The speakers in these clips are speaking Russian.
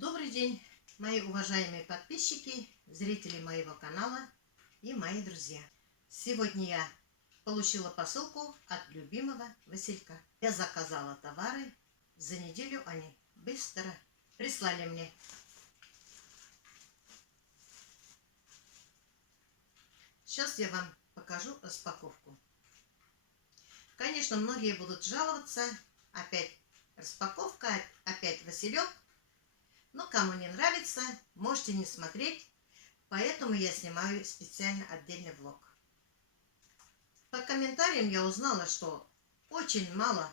Добрый день, мои уважаемые подписчики, зрители моего канала и мои друзья. Сегодня я получила посылку от любимого Василька. Я заказала товары, за неделю они быстро прислали мне. Сейчас я вам покажу распаковку. Конечно, многие будут жаловаться, опять распаковка, опять Василек. Но кому не нравится, можете не смотреть, поэтому я снимаю специально отдельный влог. По комментариям я узнала, что очень мало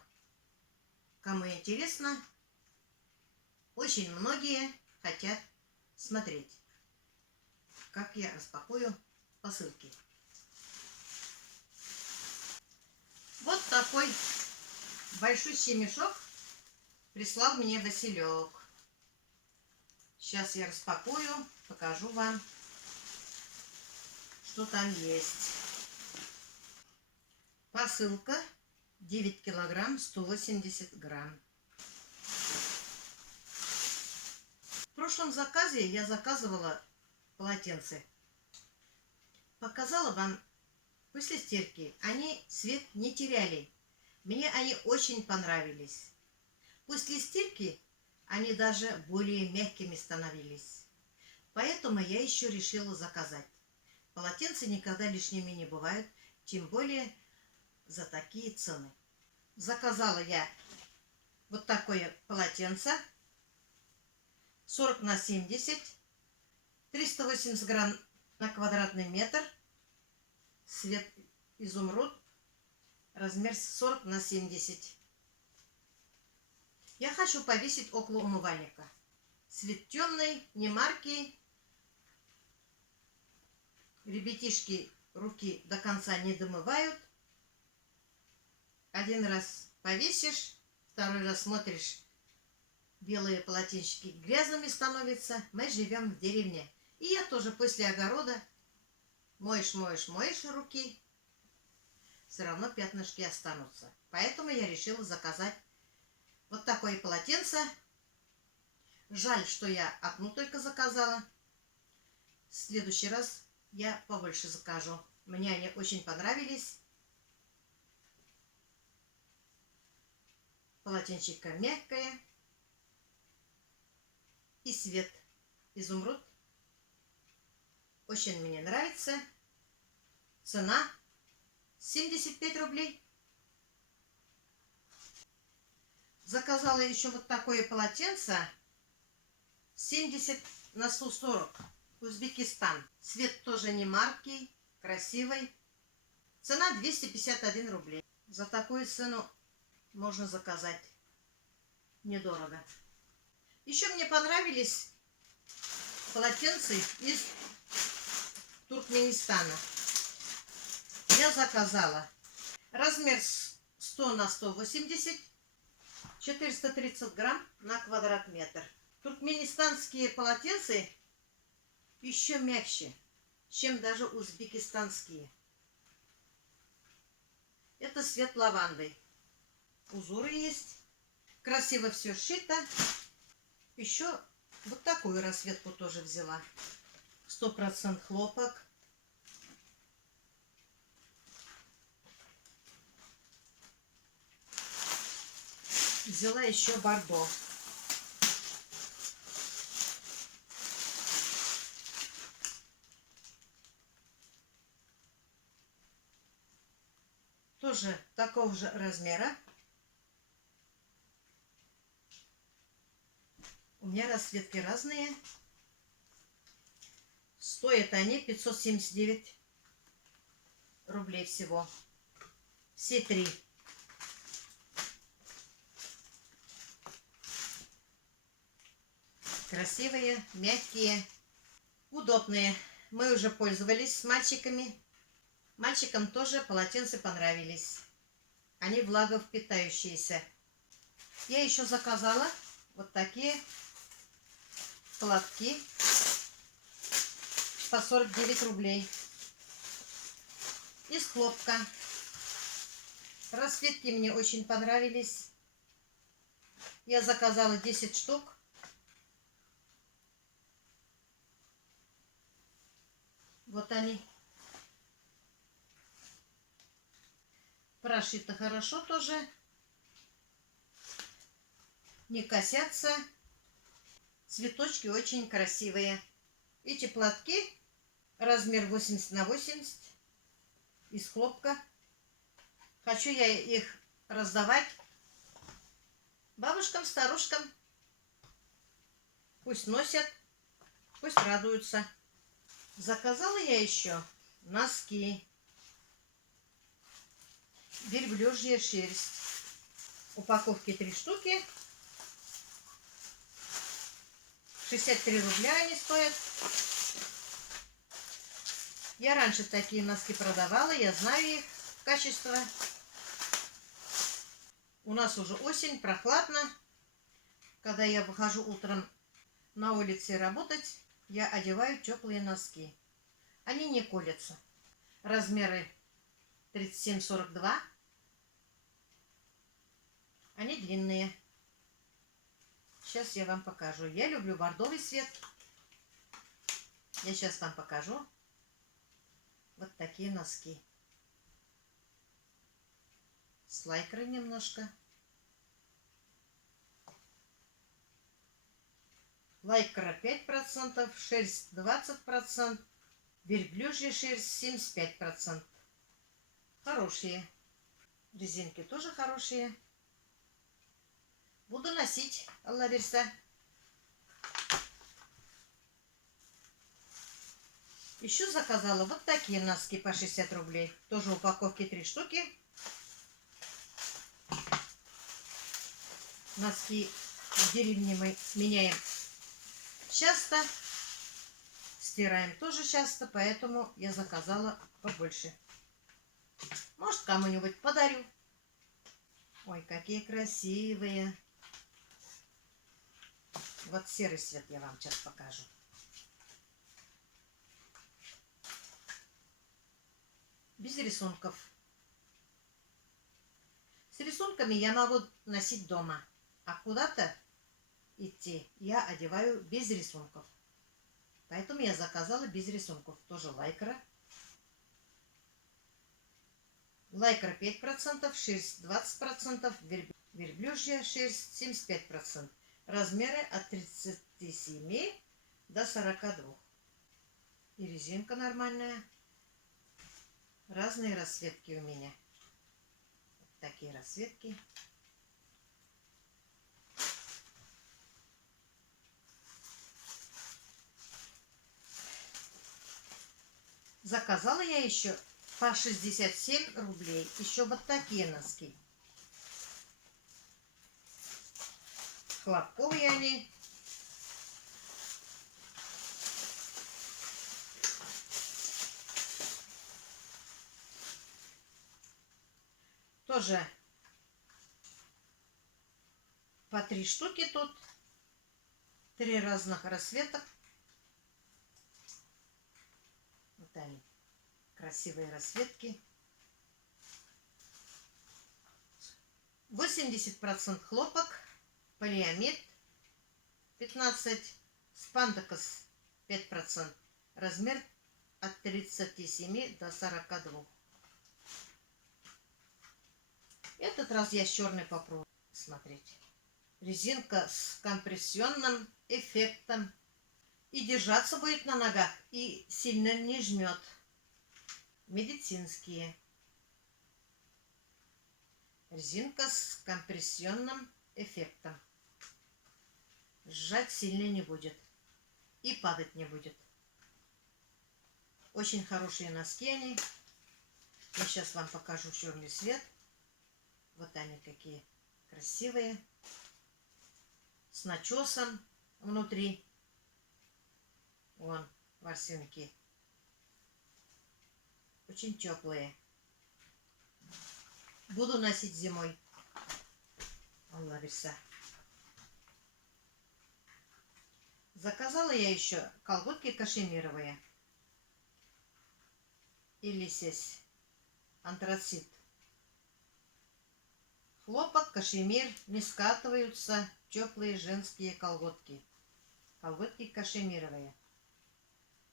кому интересно, очень многие хотят смотреть, как я распакую посылки. Вот такой большущий мешок прислал мне Василек. Сейчас я распакую, покажу вам, что там есть. Посылка 9 килограмм 180 грамм. В прошлом заказе я заказывала полотенце. Показала вам после стирки. Они цвет не теряли. Мне они очень понравились. После стирки они даже более мягкими становились. Поэтому я еще решила заказать. Полотенца никогда лишними не бывают, тем более за такие цены. Заказала я вот такое полотенце 40 на 70, 380 грамм на квадратный метр, цвет изумруд, размер 40 на 70. Я хочу повесить около умывальника. Цвет темный, не марки. Ребятишки руки до конца не домывают. Один раз повесишь, второй раз смотришь, белые полотенчики грязными становятся. Мы живем в деревне. И я тоже после огорода моешь руки, все равно пятнышки останутся. Поэтому я решила заказать вот такое полотенце. Жаль, что я одну только заказала. В следующий раз я побольше закажу. Мне они очень понравились. Полотенчико мягкое. И цвет изумруд. Очень мне нравится. Цена 75 рублей. Заказала еще вот такое полотенце 70 на 140. Узбекистан. Цвет тоже не марки, красивый. Цена 251 рублей. За такую цену можно заказать. Недорого. Еще мне понравились полотенца из Туркменистана. Я заказала размер 100 на 180, 430 грамм на квадрат метр. Туркменистанские полотенца еще мягче, чем даже узбекистанские. Это цвет лаванды. Узоры есть. Красиво все сшито. Еще вот такую расцветку тоже взяла. 100% хлопок. Взяла еще бордо. Тоже такого же размера. У меня расцветки разные. Стоят они 579 рублей всего. Все три. Красивые, мягкие, удобные. Мы уже пользовались с мальчиками. Мальчикам тоже полотенца понравились. Они влаговпитающиеся. Я еще заказала вот такие платки по 49 рублей. Из хлопка. Расцветки мне очень понравились. Я заказала 10 штук. Вот они. Прошито хорошо тоже. Не косятся. Цветочки очень красивые. Эти платки размер 80 на 80 из хлопка. Хочу я их раздавать бабушкам, старушкам. Пусть носят, пусть радуются. Заказала я еще носки. Верблюжья шерсть. Упаковки 3 штуки. 63 рубля они стоят. Я раньше такие носки продавала, я знаю их качество. У нас уже осень, прохладно. Когда я выхожу утром на улице работать, я одеваю теплые носки. Они не колятся. Размеры 37-42. Они длинные. Сейчас я вам покажу. Я люблю бордовый цвет. Я сейчас вам покажу. Вот такие носки. С лайкрой немножко. Лайкра 5%, шерсть 20%, верблюжья шерсть 75%. Хорошие. Резинки тоже хорошие. Буду носить, Алла верса. Еще заказала вот такие носки по 60 рублей. Тоже упаковки 3 штуки. Носки в деревне мы меняем часто. Стираем тоже часто, поэтому я заказала побольше. Может, кому-нибудь подарю. Ой, какие красивые. Вот серый цвет я вам сейчас покажу. Без рисунков. С рисунками я могу носить дома, а куда-то идти я одеваю без рисунков. Поэтому я заказала без рисунков. Тоже лайкра. Лайкра 5%, шерсть 20%, верблюжья шерсть 75%. Размеры от 37 до 42. И резинка нормальная. Разные расцветки у меня. Вот такие расцветки. Заказала я еще по 67 рублей. Еще вот такие носки. Хлопковые они. Тоже по 3 штуки тут. 3 разных расцветок. Вот они. Красивые расцветки. 80% хлопок, полиамид 15%, спандекс 5%. Размер от 37 до 42. Этот раз я с черной попробую смотреть. Резинка с компрессионным эффектом. И держаться будет на ногах, и сильно не жмет. Медицинские. Резинка с компрессионным эффектом. Сжать сильно не будет. И падать не будет. Очень хорошие носки они. Я сейчас вам покажу черный цвет. Вот они какие красивые. С начесом внутри. Вон ворсинки. Очень теплые. Буду носить зимой. Алла верса. Заказала я еще колготки кашемировые. Или здесь антрацит. Хлопок, кашемир, не скатываются. Теплые женские колготки. Колготки кашемировые.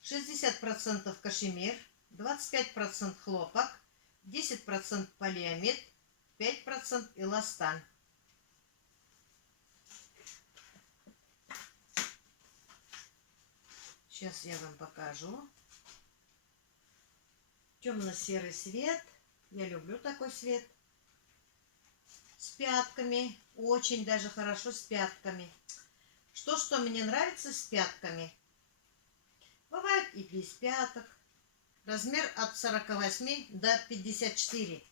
60% кашемир, 25% хлопок, 10% полиамид, 5% эластан. Сейчас я вам покажу. Темно-серый цвет. Я люблю такой цвет. С пятками. Очень даже хорошо с пятками. Что мне нравится с пятками. Бывает и без пяток. Размер от 48 до 54.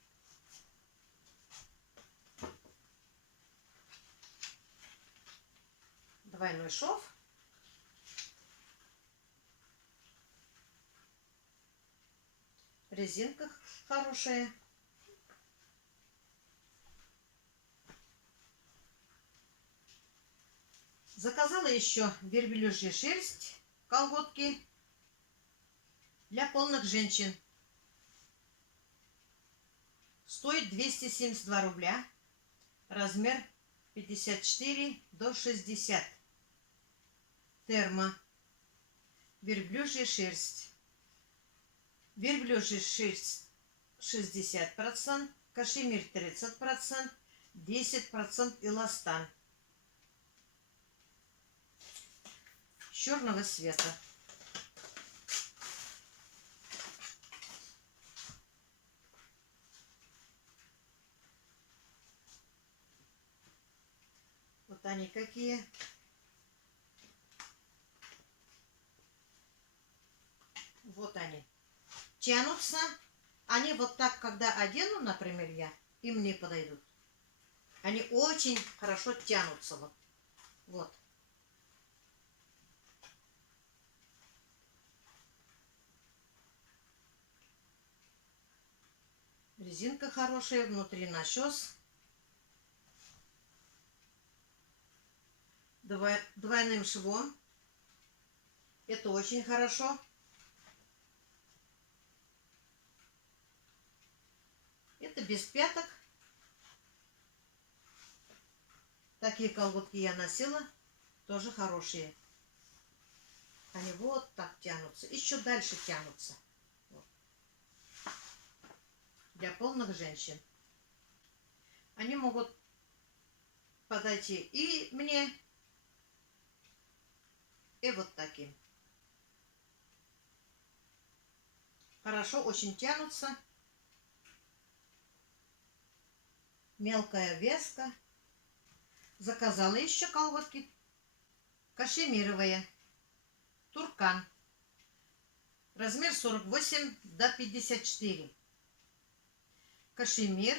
Двойной шов. Резинка хорошая. Заказала еще верблюжья шерсть, колготки для полных женщин. Стоит 272 рубля. Размер 54 до 60. Термо. Верблюжья шерсть. Верблюжья шерсть 60%, кашемир 30%, 10% эластан. Черного цвета. Вот они какие. Вот они. Тянутся. Они вот так, когда одену, например, я, и мне подойдут. Они очень хорошо тянутся. Вот. Вот. Резинка хорошая, внутри начес. Двойным швом. Это очень хорошо. Это без пяток. Такие колготки я носила. Тоже хорошие. Они вот так тянутся. Еще дальше тянутся. Вот. Для полных женщин. Они могут подойти и мне, и вот таким. Хорошо очень тянутся. Мелкая вязка. Заказала еще колготки кашемировые. Туркан. Размер 48 до 54. Кашемир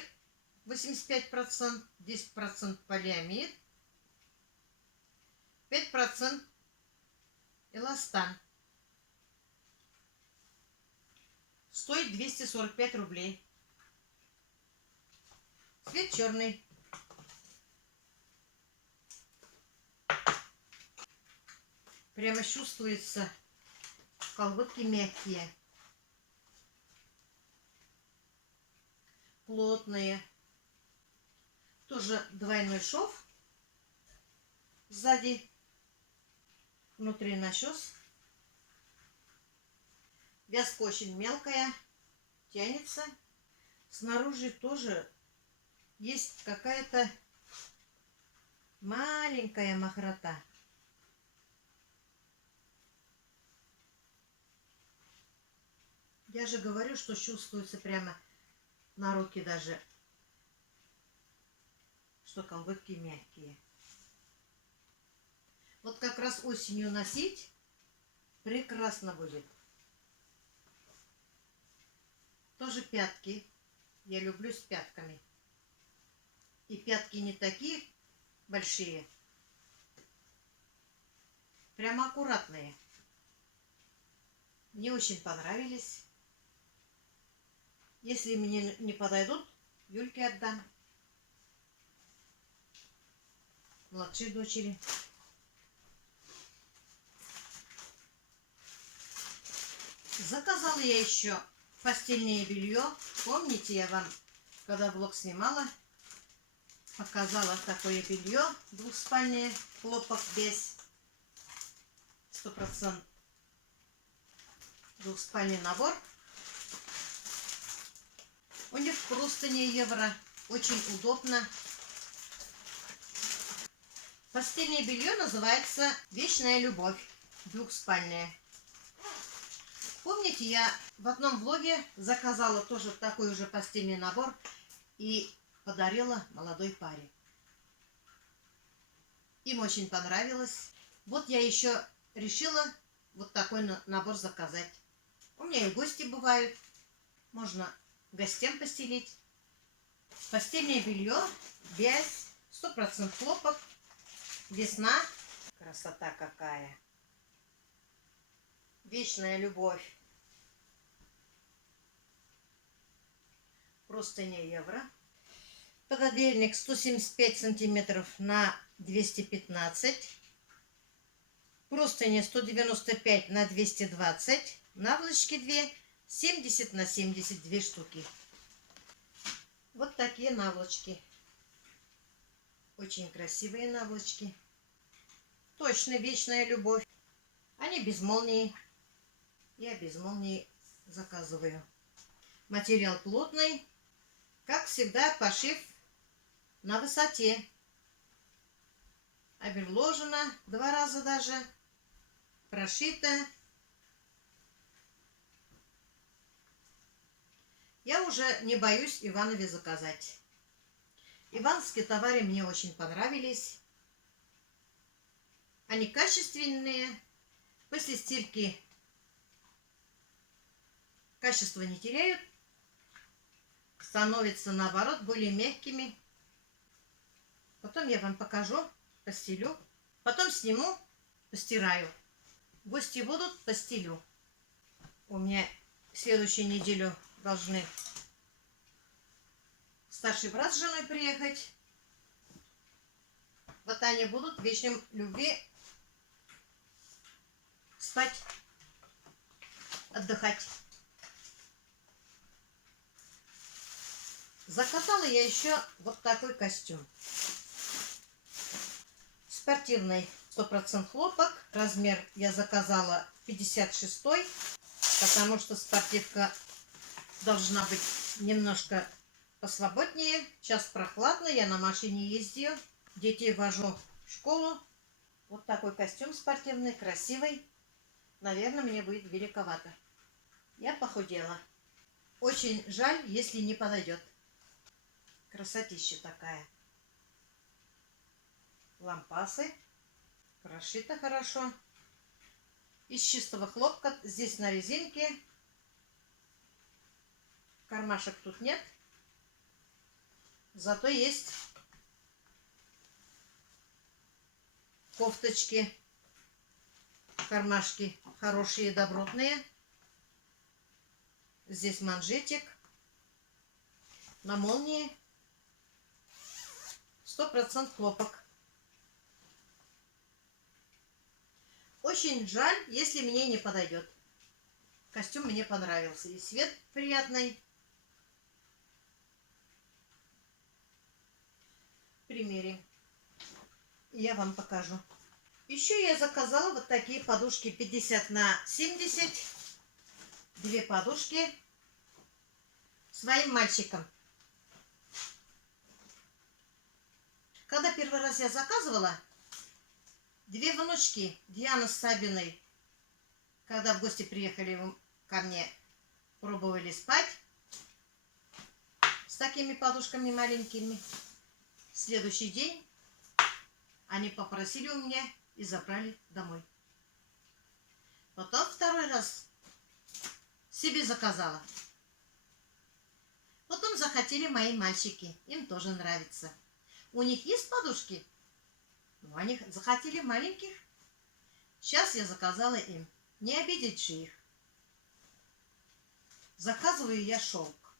85%, 10% полиамид, 5% эластан. Стоит 245 рублей. Цвет черный. Прямо чувствуется, колготки мягкие. Плотные. Тоже двойной шов. Сзади. Внутри начес. Вязка очень мелкая. Тянется. Снаружи тоже есть какая-то маленькая махрота. Я же говорю, что чувствуется прямо на руки даже, что колготки мягкие. Вот как раз осенью носить прекрасно будет. Тоже пятки. Я люблю с пятками. И пятки не такие большие. Прямо аккуратные. Мне очень понравились. Если мне не подойдут, Юльке отдам. Младшей дочери. Заказала я еще постельное белье. Помните, я вам, когда влог снимала, показала такое белье двухспальное, хлопок без 100%. Двухспальный набор. У них простыни евро. Очень удобно. Постельное белье называется «Вечная любовь». Двухспальное. Помните, я в одном влоге заказала тоже такой уже постельный набор и подарила молодой паре. Им очень понравилось. Вот я еще решила вот такой набор заказать. У меня и гости бывают. Можно гостям постелить. Постельное белье, вязь, 100% хлопок, весна. Красота какая! Вечная любовь. Простыня евро. Пододеяльник 175 сантиметров на 215. Простыни 195 на 220. Наволочки 2 70 на 72 штуки. Вот такие наволочки. Очень красивые наволочки. Точно вечная любовь. Они без молнии. Я без молнии заказываю. Материал плотный. Как всегда, пошив на высоте. Оберложено 2 раза даже. Прошито. Я уже не боюсь Иванове заказать. Ивановские товары мне очень понравились. Они качественные. После стирки качество не теряют. Становятся, наоборот, более мягкими. Потом я вам покажу, постелю. Потом сниму, постираю. Гости будут, постелю. У меня в следующую неделю должны старший брат с женой приехать. Вот они будут в вечном любви спать, отдыхать. Заказала я еще вот такой костюм. Спортивный 100% хлопок. Размер я заказала 56, потому что спортивка должна быть немножко посвободнее. Сейчас прохладно, я на машине ездила. Детей вожу в школу. Вот такой костюм спортивный, красивый. Наверное, мне будет великовато. Я похудела. Очень жаль, если не подойдет. Красотища такая. Лампасы. Прошито хорошо. Из чистого хлопка. Здесь на резинке. Кармашек тут нет. Зато есть кофточки. Кармашки хорошие, добротные. Здесь манжетик. На молнии. 100% хлопок. Очень жаль, если мне не подойдет. Костюм мне понравился. И цвет приятный. Примерим. Я вам покажу. Еще я заказала вот такие подушки 50 на 70. 2 подушки своим мальчикам. Когда первый раз я заказывала, 2 внучки, Диана с Сабиной, когда в гости приехали ко мне, пробовали спать с такими подушками маленькими. В следующий день они попросили у меня и забрали домой. Потом второй раз себе заказала. Потом захотели мои мальчики, им тоже нравится. У них есть подушки, но они захотели маленьких. Сейчас я заказала им. Не обидеть же их. Заказываю я шелк.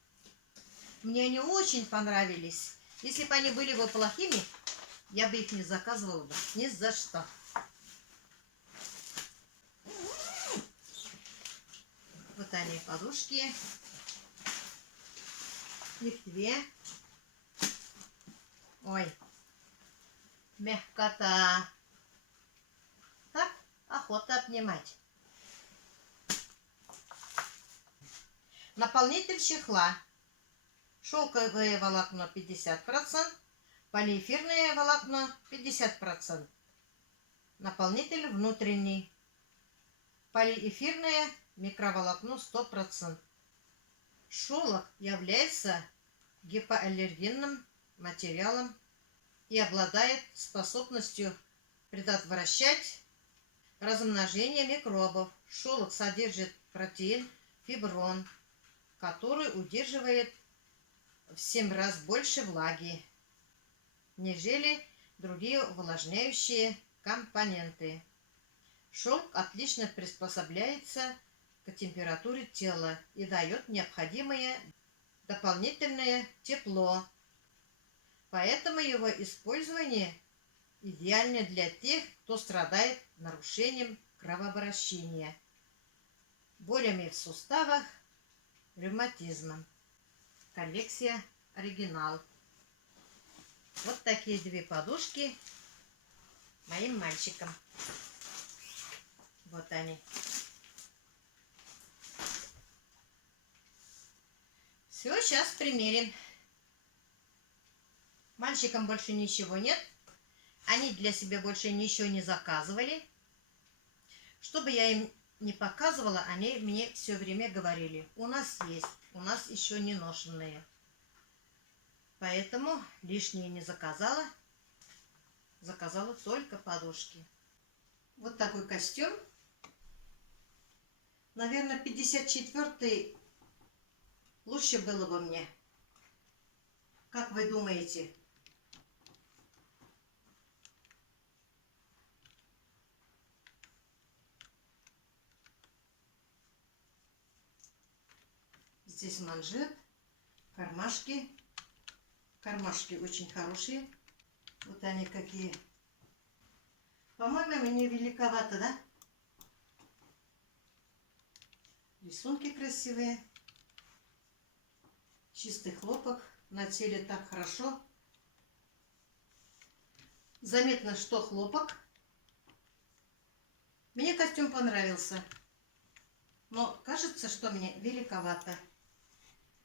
Мне они очень понравились. Если бы они были бы плохими, я бы их не заказывала бы. Ни за что. Вот они, подушки. Их 2. Ой, мягкота. Так, охота обнимать. Наполнитель чехла. Шелковое волокно 50%, полиэфирное волокно 50%. Наполнитель внутренний. Полиэфирное микроволокно 100%. Шелк является гипоаллергенным материалом и обладает способностью предотвращать размножение микробов. Шелк содержит протеин фиброн, который удерживает в 7 раз больше влаги, нежели другие увлажняющие компоненты. Шелк отлично приспосабливается к температуре тела и дает необходимое дополнительное тепло. Поэтому его использование идеально для тех, кто страдает нарушением кровообращения, болями в суставах, ревматизмом. Коллекция оригинал. Вот такие 2 подушки моим мальчикам. Вот они. Все, сейчас примерим. Мальчикам больше ничего нет. Они для себя больше ничего не заказывали. Чтобы я им не показывала, они мне все время говорили: у нас есть, у нас еще не ношенные. Поэтому лишнее не заказала. Заказала только подушки. Вот такой костюм. Наверное, 54-й лучше было бы мне. Как вы думаете? Здесь манжет, кармашки. Кармашки очень хорошие. Вот они какие. По-моему, мне великовато, да? Рисунки красивые. Чистый хлопок. На теле так хорошо. Заметно, что хлопок. Мне костюм понравился. Но кажется, что мне великовато.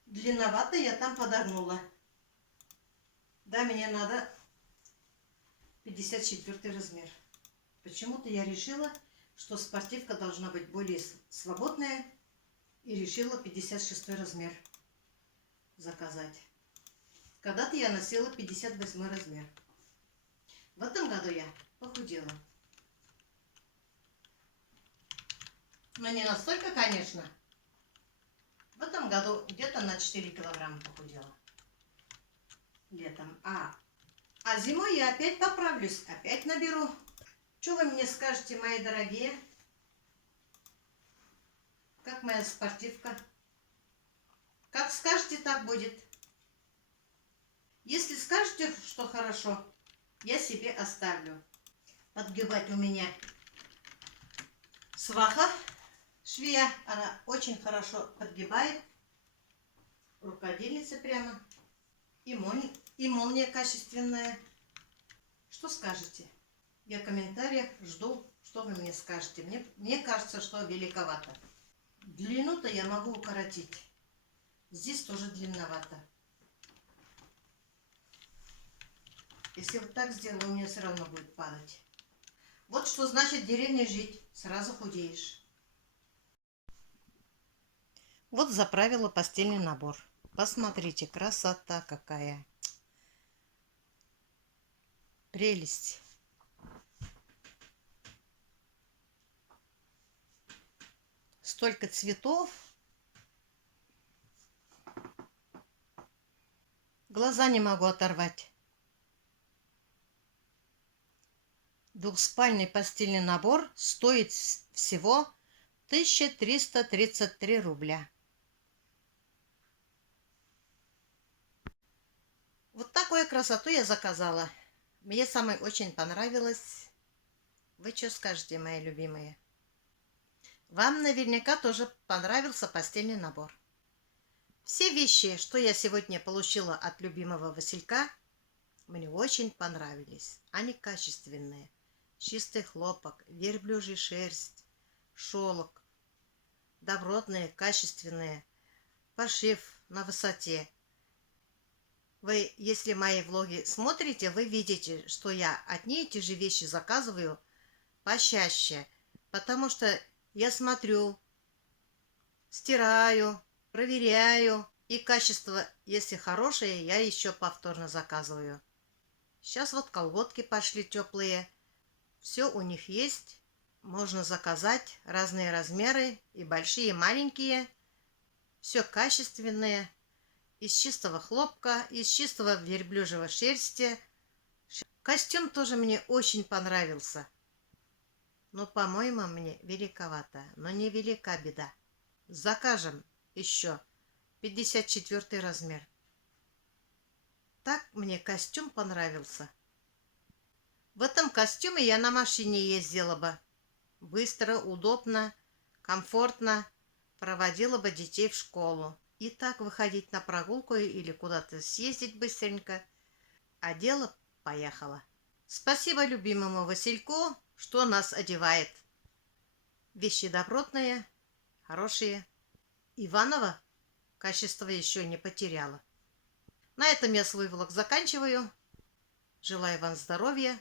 Длинновато я там подогнула. Да, мне надо 54 размер. Почему-то я решила, что спортивка должна быть более свободная. И решила 56 размер заказать. Когда-то я носила 58 размер. В этом году я похудела. Но не настолько, конечно. В этом году где-то на 4 килограмма похудела. Летом. А зимой я опять поправлюсь. Опять наберу. Что вы мне скажете, мои дорогие? Как моя спортивка? Как скажете, так будет. Если скажете, что хорошо, я себе оставлю. Подгибать у меня сваха, швея. Она очень хорошо подгибает. Рукодельница прямо. И молния качественная. Что скажете? Я в комментариях жду, что вы мне скажете. Мне кажется, что великовато. Длину-то я могу укоротить. Здесь тоже длинновато. Если вот так сделаю, у меня все равно будет падать. Вот что значит в деревне жить. Сразу худеешь. Вот заправила постельный набор. Посмотрите, красота какая. Прелесть. Столько цветов. Глаза не могу оторвать. Двухспальный постельный набор стоит всего 1333 рубля. Вот такую красоту я заказала. Мне самой очень понравилось. Вы что скажете, мои любимые? Вам наверняка тоже понравился постельный набор. Все вещи, что я сегодня получила от любимого Василька, мне очень понравились. Они качественные. Чистый хлопок, верблюжья шерсть, шелк. Добротные, качественные. пошив на высоте. Вы, если мои влоги смотрите, вы видите, что я одни и те же вещи заказываю почаще, потому что я смотрю, стираю, проверяю, и качество, если хорошее, я еще повторно заказываю. Сейчас вот колготки пошли теплые, все у них есть, можно заказать разные размеры, и большие, и маленькие, все качественные, из чистого хлопка, из чистого верблюжьего шерсти. Костюм тоже мне очень понравился. Но, по-моему, мне великовато. Но не велика беда. Закажем еще 54 размер. Так мне костюм понравился. В этом костюме я на машине ездила бы. Быстро, удобно, комфортно проводила бы детей в школу. И так выходить на прогулку или куда-то съездить быстренько. Одела, поехала. Спасибо любимому Васильку, что нас одевает. Вещи добротные, хорошие. Иванова качество еще не потеряла. На этом я свой влог заканчиваю. Желаю вам здоровья,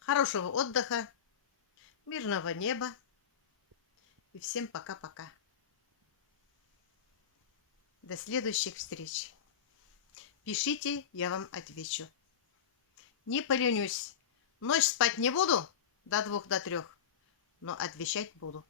хорошего отдыха, мирного неба. И всем пока-пока. До следующих встреч. Пишите, я вам отвечу. Не поленюсь. Ночь спать не буду до 2, до 3, но отвечать буду.